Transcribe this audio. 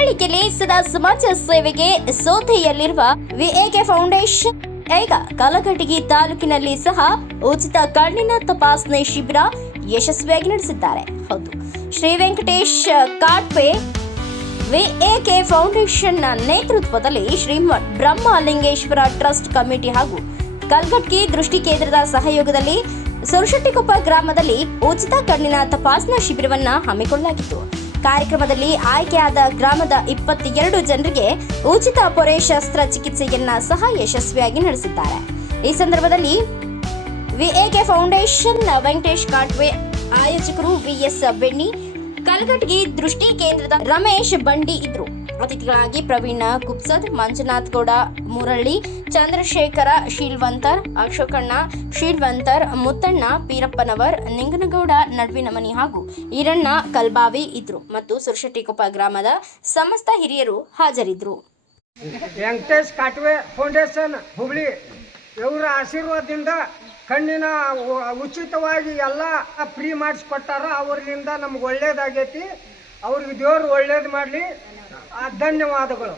ಹುಬ್ಬಳ್ಳಿಯಲ್ಲಿ ಸದಾ ಸಮಾಜ ಸೇವೆಗೆ ಸೋತೆಯಲ್ಲಿರುವ ವಿಎಕೆ ಫೌಂಡೇಶನ್, ಈಗ ಕಲಘಟಗಿ ತಾಲೂಕಿನಲ್ಲಿ ಸಹ ಉಚಿತ ಕಣ್ಣಿನ ತಪಾಸಣೆ ಶಿಬಿರ ಯಶಸ್ವಿಯಾಗಿ ನಡೆಸಿದ್ದಾರೆ. ಹೌದು, ಶ್ರೀ ವೆಂಕಟೇಶ್ ಕಾಟ್ಪೆ ವಿಎಕೆ ಫೌಂಡೇಶನ್ನ ನೇತೃತ್ವದಲ್ಲಿ ಶ್ರೀ ಬ್ರಹ್ಮಲಿಂಗೇಶ್ವರ ಟ್ರಸ್ಟ್ ಕಮಿಟಿ ಹಾಗೂ ಕಲ್ಗಟ್ಟಿ ದೃಷ್ಟಿ ಕೇಂದ್ರದ ಸಹಯೋಗದಲ್ಲಿ ಸುರಶೆಟ್ಟಿಕೊಪ್ಪ ಗ್ರಾಮದಲ್ಲಿ ಉಚಿತ ಕಣ್ಣಿನ ತಪಾಸಣಾ ಶಿಬಿರವನ್ನ ಹಮ್ಮಿಕೊಳ್ಳಲಾಗಿತ್ತು. ಕಾರ್ಯಕ್ರಮದಲ್ಲಿ ಆಯ್ಕೆಯಾದ ಗ್ರಾಮದ ಇಪ್ಪತ್ತೆರಡು ಜನರಿಗೆ ಉಚಿತ ಪೊರೆ ಶಸ್ತ್ರ ಚಿಕಿತ್ಸೆಯನ್ನ ಸಹ ಯಶಸ್ವಿಯಾಗಿ ನಡೆಸಿದ್ದಾರೆ. ಈ ಸಂದರ್ಭದಲ್ಲಿ ವಿಎಕೆ ಫೌಂಡೇಶನ್ ವೆಂಕಟೇಶ್ ಕಾಟ್ವೆ, ಆಯೋಜಕರು ವಿಎಸ್ ಬೆಣ್ಣಿ ಕಲ್ಗಟ್ಗಿ ದೃಷ್ಟಿ ಕೇಂದ್ರದ ರಮೇಶ್ ಬಂಡಿ ಇದ್ರು ಅತಿಥಿಗಳಾಗಿ ಪ್ರವೀಣ ಗುಪ್ಸದ್, ಮಂಜುನಾಥ್ ಗೌಡ, ಮುರಳಿ, ಚಂದ್ರಶೇಖರ, ಶೀಲ್ವಂತರ್, ಅಶೋಕಣ್ಣ, ಶೀಲ್ವಂತರ್, ಮುತ್ತಣ್ಣ, ಪೀರಪ್ಪನವರ್, ನಿಂಗನಗೌಡ ನಡುವಿನಮನಿ ಹಾಗೂ ಈರಣ್ಣ ಕಲ್ಬಾವಿ ಇದ್ರು ಮತ್ತು ಸುರಶೆಟ್ಟಿಕೊಪ್ಪ ಗ್ರಾಮದ ಸಮಸ್ತ ಹಿರಿಯರು ಹಾಜರಿದ್ದರು ವೆಂಕಟೇಶ್ ಕಾಟ್ವೆ ಫೌಂಡೇಶನ್, ಹುಬ್ಳಿ, ಇವರ ಆಶೀರ್ವಾದದಿಂದ ಕಣ್ಣಿನ ಉಚಿತವಾಗಿ ಎಲ್ಲ ಫ್ರೀ ಮಾಡಿಸ್ಕೊಟ್ಟಾರ ಅವರಿಂದ ನಮ್ಗೆ ಒಳ್ಳೇದಾಗೈತಿ. ಅವ್ರಿಗೆ ದೇವ್ರು ಒಳ್ಳೇದು ಮಾಡಲಿ. ಧನ್ಯವಾದಗಳು